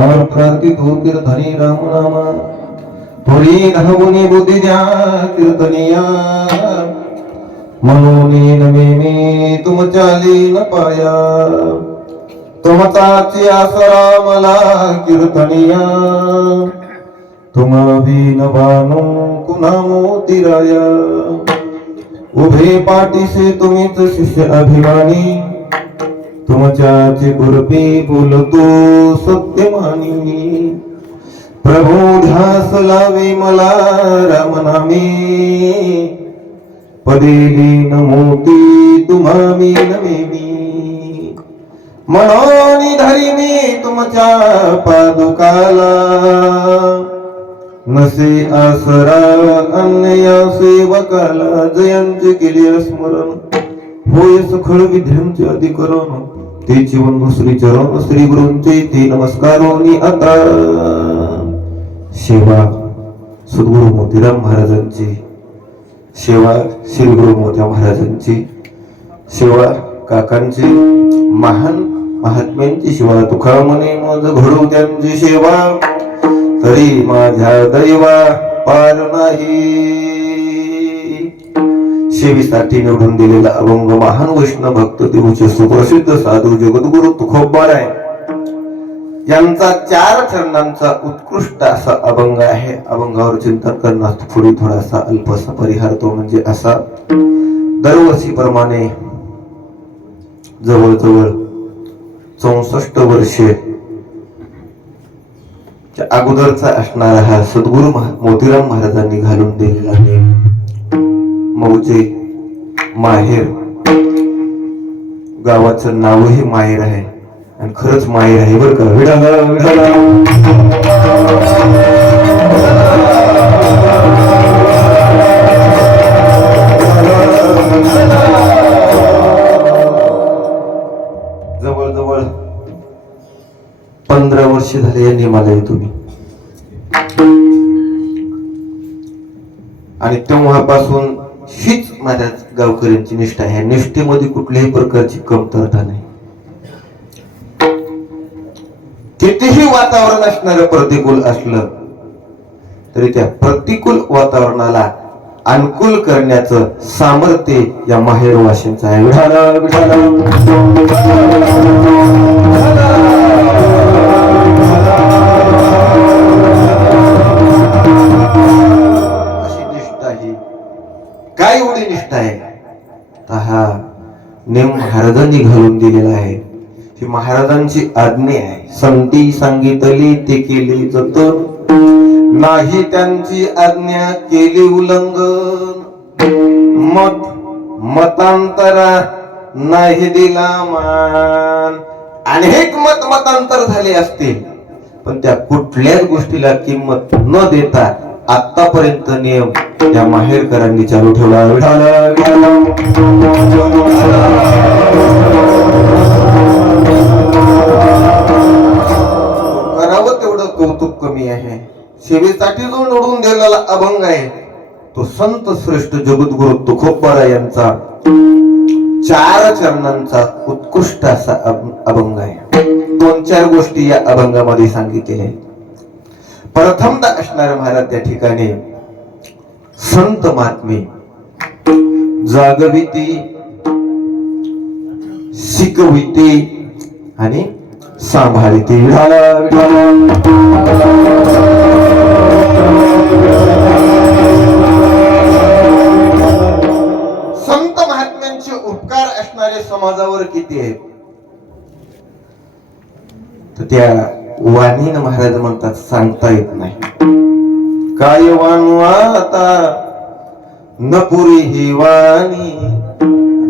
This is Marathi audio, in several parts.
नाम क्रांती तो कीर्तनी राम नामा थोडी धावुनी बुद्धी द्या कीर्तनिया म्हणून नवे मी तुमच्या न पाया तुमचाची आसरा मला कीर्तनिया तुम बिन बानो कुणा मोतीराया उभे पाठीसे तुम्हीच शिष्य अभिमानी। तुमच्याचे गुरपी बोलतो सत्यमानी. प्रभू ध्यास लावे मला रामनामी. पदे लीन मोती तुम्हा मी. नमेमी मनोनी धरी मी तुमच्या पादुकाला. नसे आसरा अन्य सेवकाला जयांचे केले स्मरण होय सखळ विद्यांचे अधिकरण. ते जीवन श्री चरण श्री गुरुंचे ते नमस्कारोनी आता. सेवा सद्गुरु मोतीराम महाराजांची. सेवा श्री गुरु मोत्या महाराजांची. सेवा काकांची. महान महात्म्यांची सेवा. तुका म्हणे मज घडू त्यांची सेवा. तरी माझ्या दैवा पार नाही. सेवेसाठी निवडून दिलेला अभंग महान वैष्णव भक्त देऊचे सुप्रसिद्ध साधू जगद्गुरु तुकोबार आहे. यांचा चार चरणांचा उत्कृष्ट असा अभंग आहे. अभंगावर चिंतन करण्यास पुढे थोडासा अल्पसा परिहार तो म्हणजे असा. दरवर्षी प्रमाणे जवळजवळ चौसष्ट वर्षे च्या अगोदरचा असणारा हा सद्गुरु मोतीराम महाराजांनी घालून दिलेला नेम मौजे माहेर. गावाचं नावही माहेर आहे. आणि खरंच माहेर आहे बरं का? विठाला विठाला जवळजवळ पंधरा वर्ष झाले या नियमाला येतो तुम्ही. आणि तेव्हापासून हीच माझ्या गावकऱ्यांची निष्ठा आहे. निष्ठेमध्ये कुठल्याही प्रकारची कमतरता नाही. कितीही वातावरण असणार प्रतिकूल असलं तरी त्या प्रतिकूल वातावरणाला अनुकूल करण्याचं सामर्थ्य या माहेरवाशींचं आहे. विठाला विठाला काय एवढी निष्ठा हा नेम महाराजांनी घालून दिलेला आहे. ही महाराजांची आज्ञा आहे. संती सांगितली ते केले जतन. नाही त्यांची आज्ञा केली उल्लंघन. मत मतांतरा नाही दिला मान. अनेक मत मतांतर झाले असतील. पण त्या कुठल्याच गोष्टीला किंमत न देता आतापर्यंत नियम त्या माहेरकरांनी चालू ठेवला करावं तेवढं कौतुक कमी आहे. सेवेसाठी जो निवडून दिलेला अभंग आहे तो संत श्रेष्ठ जगद्गुरु तुकोबारा यांचा चार चरणांचा उत्कृष्ट असा अभंग आहे. दोन चार गोष्टी या अभंगामध्ये सांगितलेल्या आहेत. प्रथमदा असणार महाराज त्या ठिकाणी. संत महात्मे. जागविती. शिकविते. आणि सांभाळते. संत महात्म्यांचे उपकार असणारे समाजावर किती आहेत? तर त्या वाणीनं महाराज म्हणतात सांगता येत नाही. काय वाणवा आता? न पुरी ही वाणी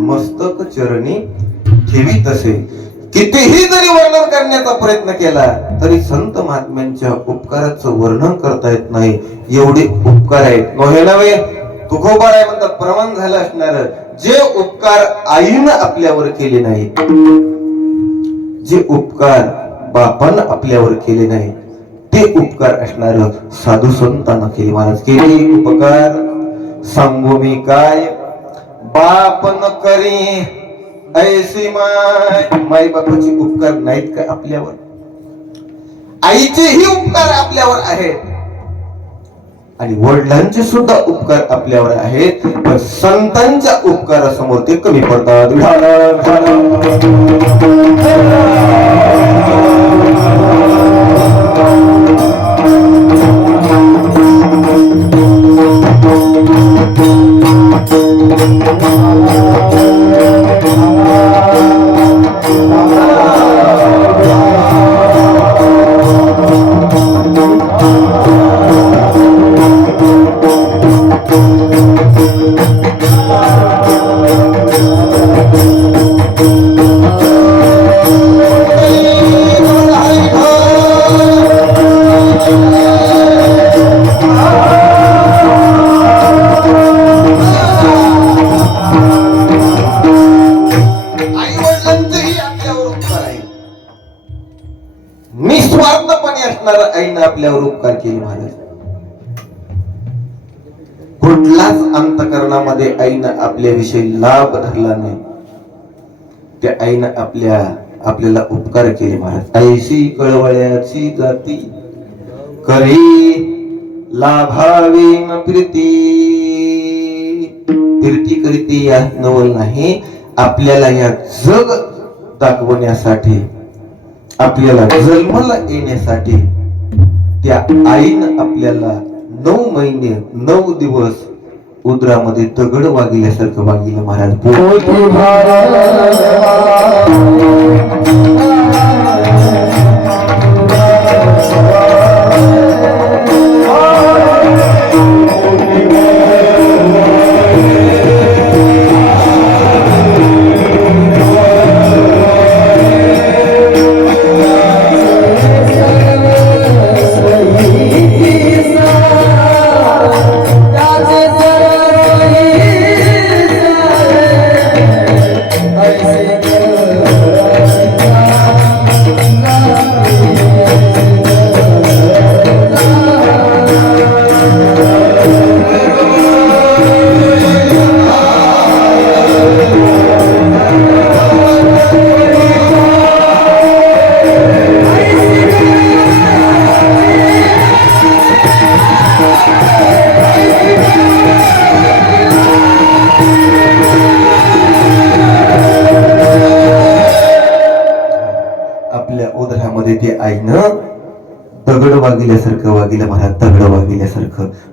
मस्तक चरणी ठेवी तसे. कितीही जरी वर्णन करण्याचा प्रयत्न केला तरी संत महात्म्यांच्या उपकाराचं वर्णन करता येत नाही. एवढे उपकार आहेत. नव्हे नव्हे. तुकोबार आहे म्हणतात प्रमाण झालं असणार. जे उपकार आईनं आपल्यावर केले नाहीत जे उपकार बापानं आपल्यावर केले नाही. ते उपकार असणार साधू संतांना केले महाराज. केले उपकार. सांगू मी काय? बाप न करी ऐसी माय. माई बापाचे उपकार नाहीत का आपल्यावर? आईचेही उपकार आपल्यावर आहेत. आणि वडिलांचे सुद्धा उपकार आपल्यावर आहेत पण संतांच्या उपकारासमोर ते कमी पडतात. विठाला, आपल्याविषयी लाभ धरला नाही त्या आईनं आपल्या आपल्याला उपकार केले महाराज. ऐशी कळवळ्याची जाती. करी लाभावी प्रीती. प्रीती करीती या नवल नाही. आपल्याला या जग दाखवण्यासाठी आपल्याला जन्माला येण्यासाठी त्या आईनं आपल्याला नऊ महिने नऊ दिवस उंदरामध्ये दगड वागिल्यासारखं वागिलं महाराज पोटी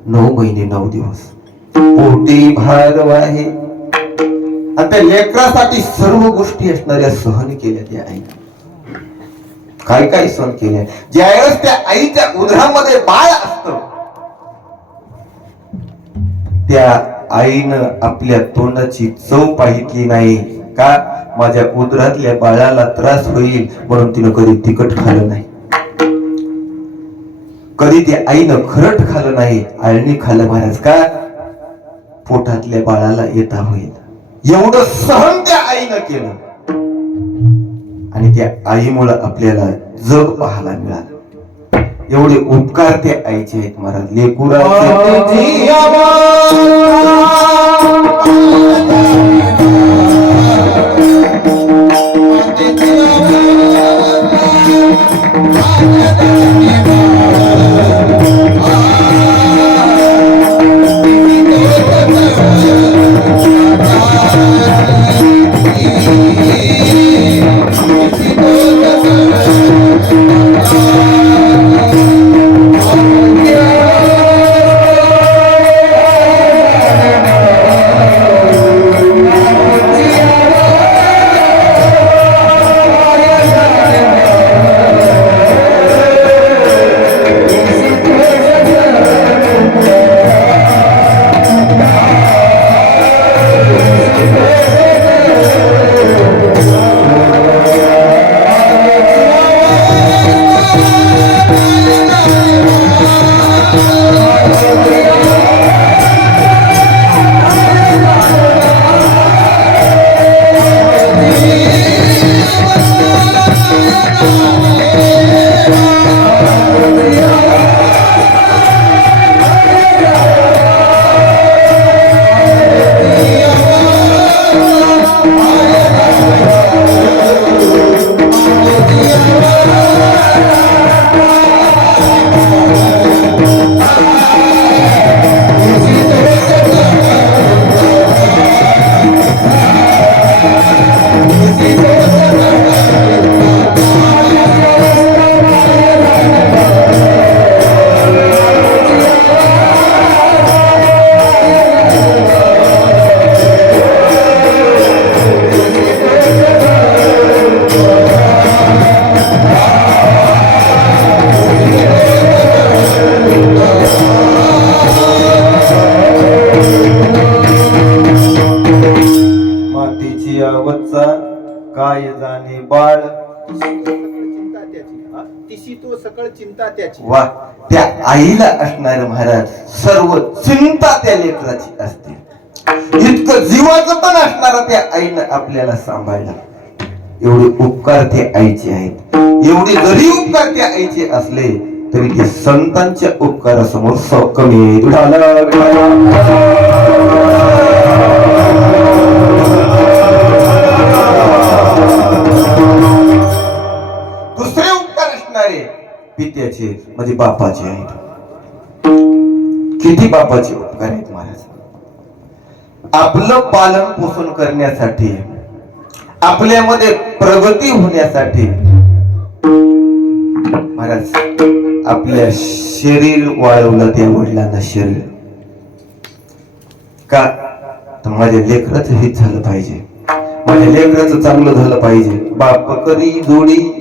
नऊ महिने नऊ दिवस. पोटी भारव आहे. आणि त्या लेकरासाठी सर्व गोष्टी असणाऱ्या सहन केल्या त्या आईनं. काय काय सहन केल्या? ज्यावेळेस त्या आईच्या उदरामध्ये बाळ असत त्या आईनं आपल्या तोंडाची चव पाहितली नाही. का? माझ्या उदरातल्या बाळाला त्रास होईल म्हणून तिनं कधी तिखट खाल्लं नाही. कधी त्या आईनं खरट खाल्लं नाही आळणी खाल्लं महाराज का पोटातल्या बाळाला येता होईल. एवढं सहन त्या आईनं केलं. आणि त्या आईमुळं आपल्याला जग पाहायला मिळालं. एवढे उपकार ते आईचे आहेत महाराज. लेकुरा वा त्या आईला असणार महाराज सर्व चिंता त्या लेकराची असते. इतकं जीवाचं पण असणार त्या आईनं आपल्याला सांभाळलं. एवढे उपकार ते आईचे आहेत. एवढे जरी उपकार त्या आईचे असले तरी ते संतांच्या उपकारासमोर कमी कमी पित्याचे म्हणजे बापाचे आहेत किती बापाचे उपकार आहेत महाराज? आपलं पालन पोषण करण्यासाठी आपल्यामध्ये प्रगती होण्यासाठी महाराज आपल्या शरीर वाळवलं त्या वडिलांना शरीर. का? तर माझ्या लेकराचं हित झालं पाहिजे. माझ्या लेकराचं चांगलं झालं पाहिजे. बाप करी जोडी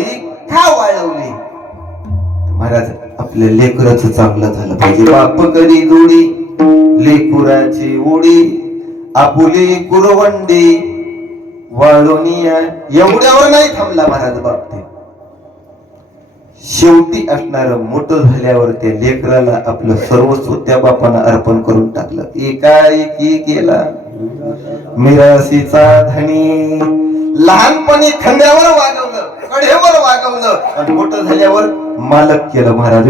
वाळवली का वाळवली महाराज आपल्या लेकराच चांगलं झालं पाहिजे. बाप करी दोडी लेकुराची ओडी आपुली कुरवंडी. वाळवणी एवढ्यावर नाही थांबला महाराज बाप ते. शेवटी असणार मोठं झाल्यावर त्या लेकराला आपलं सर्वस्व त्या बापानं अर्पण करून टाकलं. एकाएकी केला. मिरासीचा धनी लहानपणी खंड्यावर वागवलं. कडेवर वागवलं. आणि मोठं झाल्यावर मालक केलं महाराज.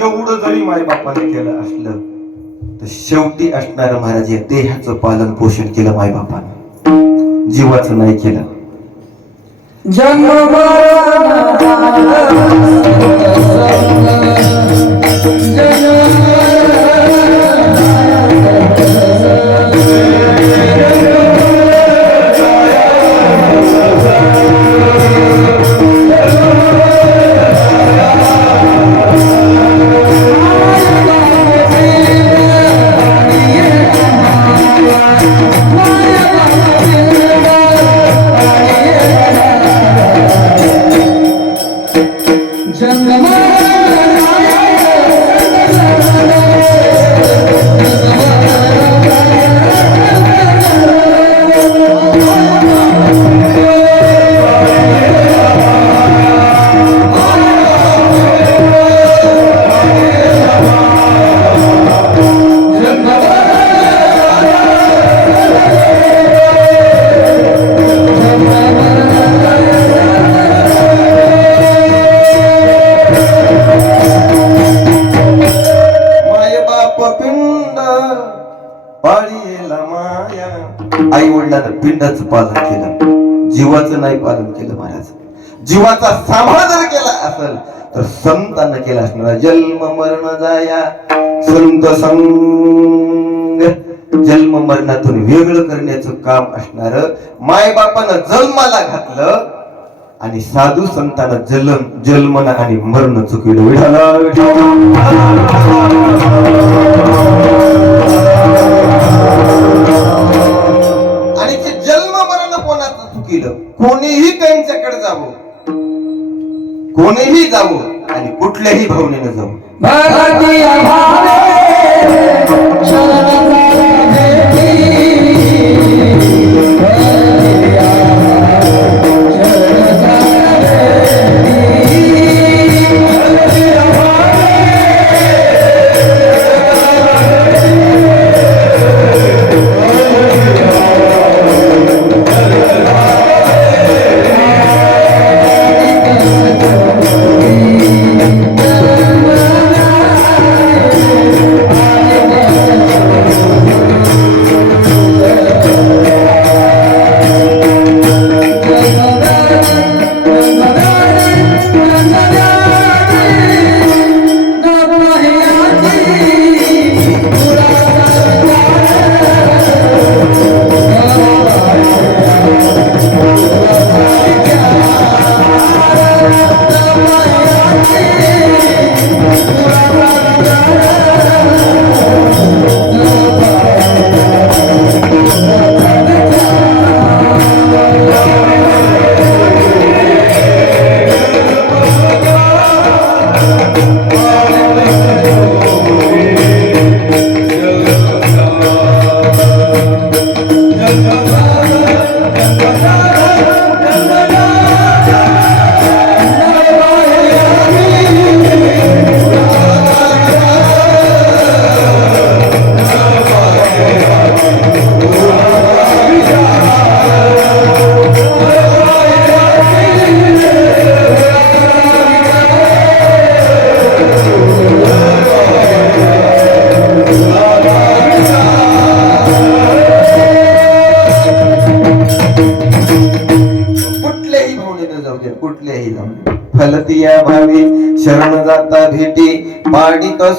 एवढं जरी माय बापाने केलं असलं तर शेवटी असणार महाराज या देहाचं पालन पोषण केलं माय बापानं. जीवाचं नाही केलं. जन्म जन्म जीवाचा सांभाळ जर केला असेल तर संतांना केला असणार जन्म मरण जाया. संत संग. जन्म मरणातून वेगळं करण्याचं काम असणार माय बापानं जन्माला घातलं आणि साधू संतांना जन्म जन्मन आणि मरण चुकील विठाला आणि ते जन्म मरण कोणाचं चुकीलं? कोणीही त्यांच्याकडे जावं. कोणीही जावं आणि कुठल्याही भावनेनं जाऊ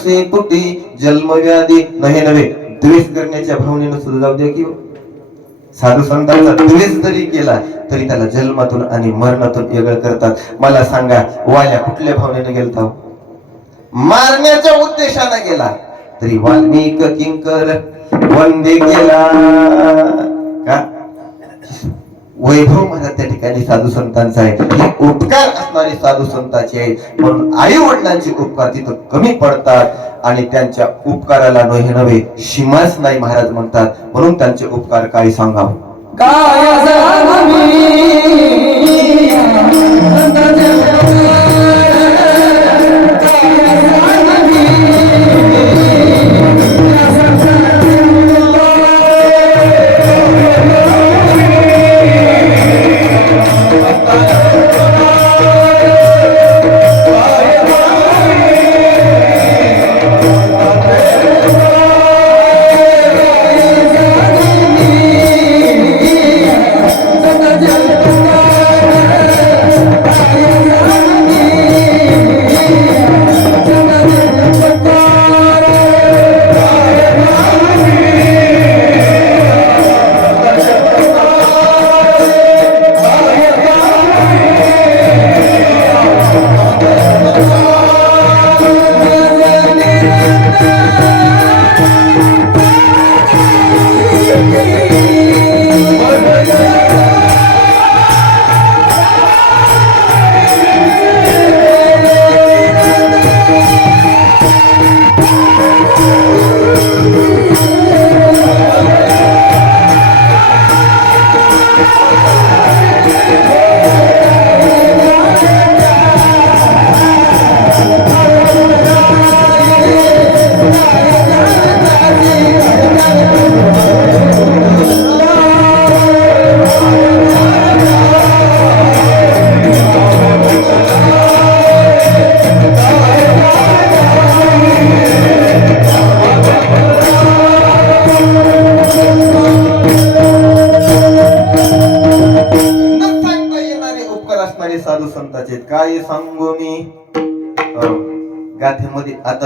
असे तसे जन्मव्याधी नव्हे नव्हे. द्वेष करण्याच्या भावनेनं सुद्धा जाऊ द्या किंवा हो. साधू संतांचा द्वेष जरी केला तरी त्याला जन्मातून आणि मरणातून वेगळं करतात. मला सांगा वाल्या कुठल्या भावनेने गेलता हो? मारण्याच्या उद्देशाने गेला. तरी वाल्मिक किंकर वंदे केला. का? वैभव महाराज त्या ठिकाणी साधू संतांचा आहे. हे उपकार असणारे साधू संतांचे आहेत. म्हणून आई वडिलांचे उपकार तिथं कमी पडतात आणि त्यांच्या उपकाराला नव्हे नव्हे सीमाच नाही महाराज म्हणतात. म्हणून त्यांचे उपकार काय सांगावं? काय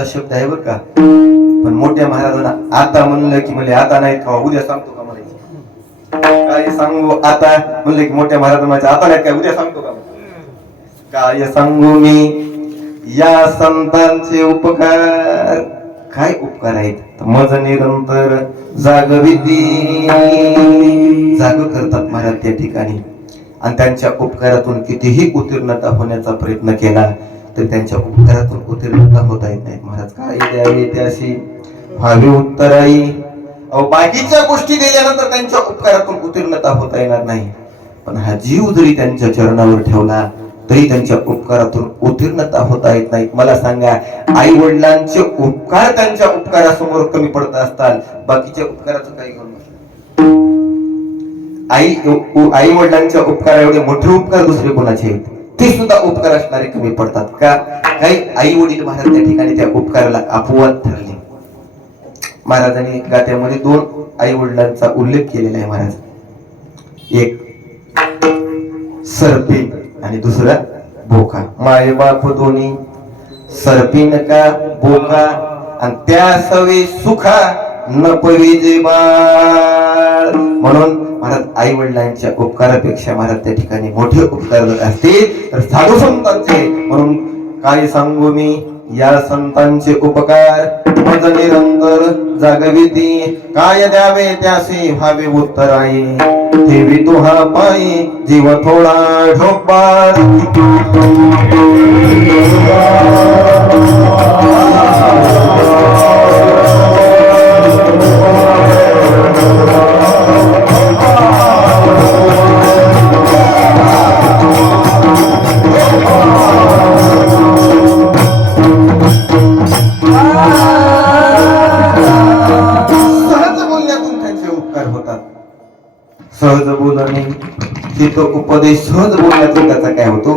गाथ्यामध्ये आता शब्द आहे बरं का. पण मोठ्या महाराजांना आता म्हणलं की म्हणजे आता नाही का उद्या सांगतो का म्हणायचं? काय सांगू आता? म्हणलं की मोठ्या महाराजांना आता नाही काय उद्या सांगतो का काय सांगू मी? या संतांचे उपकार काय उपकार आहेत? मज निरंतर जागविती. जाग करतात महाराज त्या ठिकाणी. आणि त्यांच्या उपकारातून कितीही उत्तीर्णता होण्याचा प्रयत्न केला तर त्यांच्या उपकारातून उत्तीर्णता होता येत नाही. महाराज काय द्यावे अशी व्हावी उत्तराई अहो बाकीच्या गोष्टी दिल्यानंतर त्यांच्या उपकारातून उत्तीर्णता होता येणार नाही. पण हा जीव जरी त्यांच्या चरणावर ठेवला तरी त्यांच्या उपकारातून उत्तीर्णता होता येत नाही. मला सांगा आई वडिलांचे उपकार त्यांच्या उपकारासमोर कमी पडत असतात बाकीच्या उपकाराचं काही घेऊन आई आई वडिलांच्या उपकारा एवढे मोठे उपकार दुसरे कोणाचे आहेत? ते सुद्धा उपकार असणारे कमी पडतात. का? काही आई वडील महाराज त्या ठिकाणी त्या उपकाराला अपवाद ठरले महाराजांनी गात्यामध्ये दोन आई वडिलांचा उल्लेख केलेला आहे महाराज. एक सर्पिन आणि दुसरा बोका माय बाप दोन्ही सरपिन का बोका आणि त्या सवे सुखा न पविजे बाळ. म्हणून महाराज आई वडिलांच्या उपकारापेक्षा महाराज त्या ठिकाणी मोठे उपकार असतील तर साधू संतांचे. म्हणून काय सांगू मी? या संतांचे उपकार मज निरंतर जागविती. काय द्यावे त्यासे व्हावे उत्तराई. देवी तुहा पायी जीव थोडा ढोपार. हे तो उपदेश सहज बोलण्यातून त्याचा काय होतो?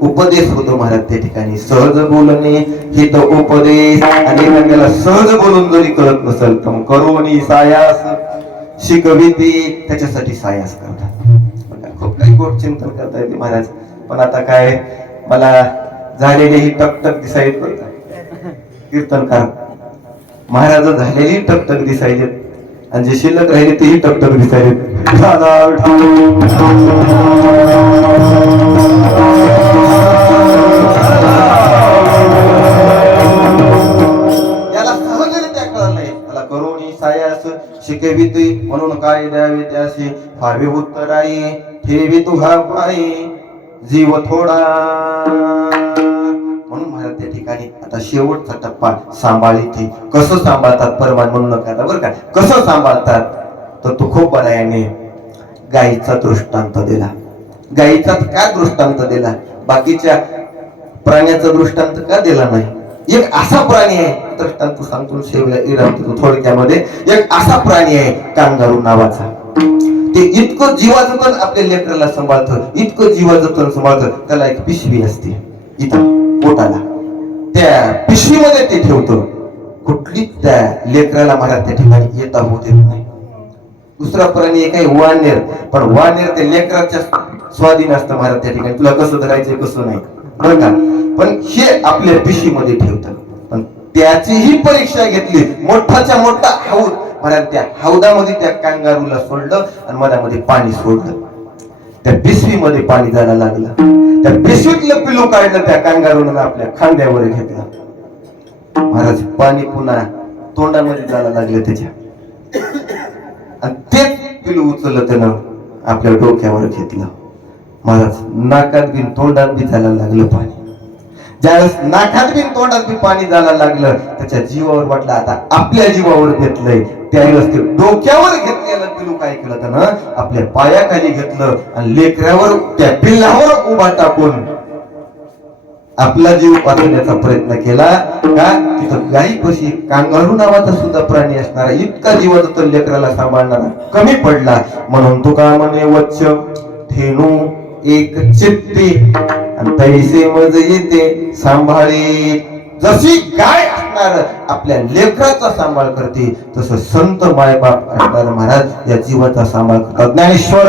उपदेश होतो महाराज त्या ठिकाणी. सहज बोलणे हे तो उपदेश. आणि एखाद्याला सहज बोलून जरी कळत नसेल तर करोनी सायास. शिकविती त्याच्यासाठी सायास करतात. खूप काही गोड चिंतन करता येते महाराज. पण आता काय मला झालेले ही टकटक का कीर्तनकार महाराज झालेली टकटक दिसायचे. आणि जे शिल्लक राहिले तेही टपटप दिसायले याला कळलंय त्याला सायास शिकविती म्हणून काय द्यावे त्याशी फावे उत्तराई ठेवी तुझा पायी. जीव थोडा. शेवटचा टप्पा सांभाळीत कसं सांभाळतात परमान म्हणू नका बरं का? कसं सांभाळतात? तर तो खूप बरा याने गाईचा दृष्टांत दिला. गाईचा का दृष्टांत दिला? बाकीच्या प्राण्याचा दृष्टांत का दिला नाही? एक असा प्राणी आहे दृष्टांत सांगतो शेवटी थोडक्यामध्ये एक असा प्राणी आहे कांगारू नावाचा. ते इतकं जीवाजतन आपल्या लेकराला सांभाळतं इतकं जीवाजतन सांभाळतं त्याला एक पिशवी असते इथं पोटाला. त्या पिशवीमध्ये ते ठेवतो. कुठलीच त्या लेकराला मला त्या ठिकाणी येता होत येत नाही. दुसरा प्राणी एक आहे वानेर. पण वानेर ते लेकराच्या स्वाधीन असतं महाराज त्या ठिकाणी. तुला कसं धरायचं कसं नाही. बरं का? पण हे आपल्या पिशवीमध्ये ठेवतं पण त्याचीही परीक्षा घेतली. मोठाच्या मोठा हौद महाराज त्या हौदामध्ये त्या कांगारूला सोडलं आणि मनामध्ये पाणी सोडलं. त्या पिशवीमध्ये पाणी जायला लागलं. त्या पिशवीतलं पिलू काढलं त्या कांगारून आपल्या खांद्यावर घेतलं. महाराज पाणी पुन्हा तोंडामध्ये जायला लागलं त्याच्या. आणि तेच पिलू उचललं त्यानं आपल्या डोक्यावर घेतलं. महाराज नाकात बिन तोंडात बी जायला लागलं पाणी. ज्यावेळेस नाकात बिन तोंडात बी पाणी जायला लागलं त्याच्या जीवावर वाटलं आता आपल्या जीवावर घेतलंय. त्यावेळेस ते डोक्यावर घेतलेलं पिलू काय केलं त्यानं? आपल्या पायाखाली घेतलं आणि लेकऱ्यावर त्या पिल्लावर उभा टाकून आपला जीव वाचवण्याचा प्रयत्न केला. का? तिथं गाई पशी कांगारू नावाचा सुद्धा प्राणी असणारा इतका जीवाचा तर लेकराला सांभाळणारा कमी पडला. म्हणून तुका म्हणे वच्च ठेणू एक चित्ती तैसे मज येते सांभाळी. जशी गाय असणार आपल्या लेकराचा सांभाळ करते तसं संत मायबाप असणार महाराज या जीवाचा सांभाळ करतात. ज्ञानेश्वर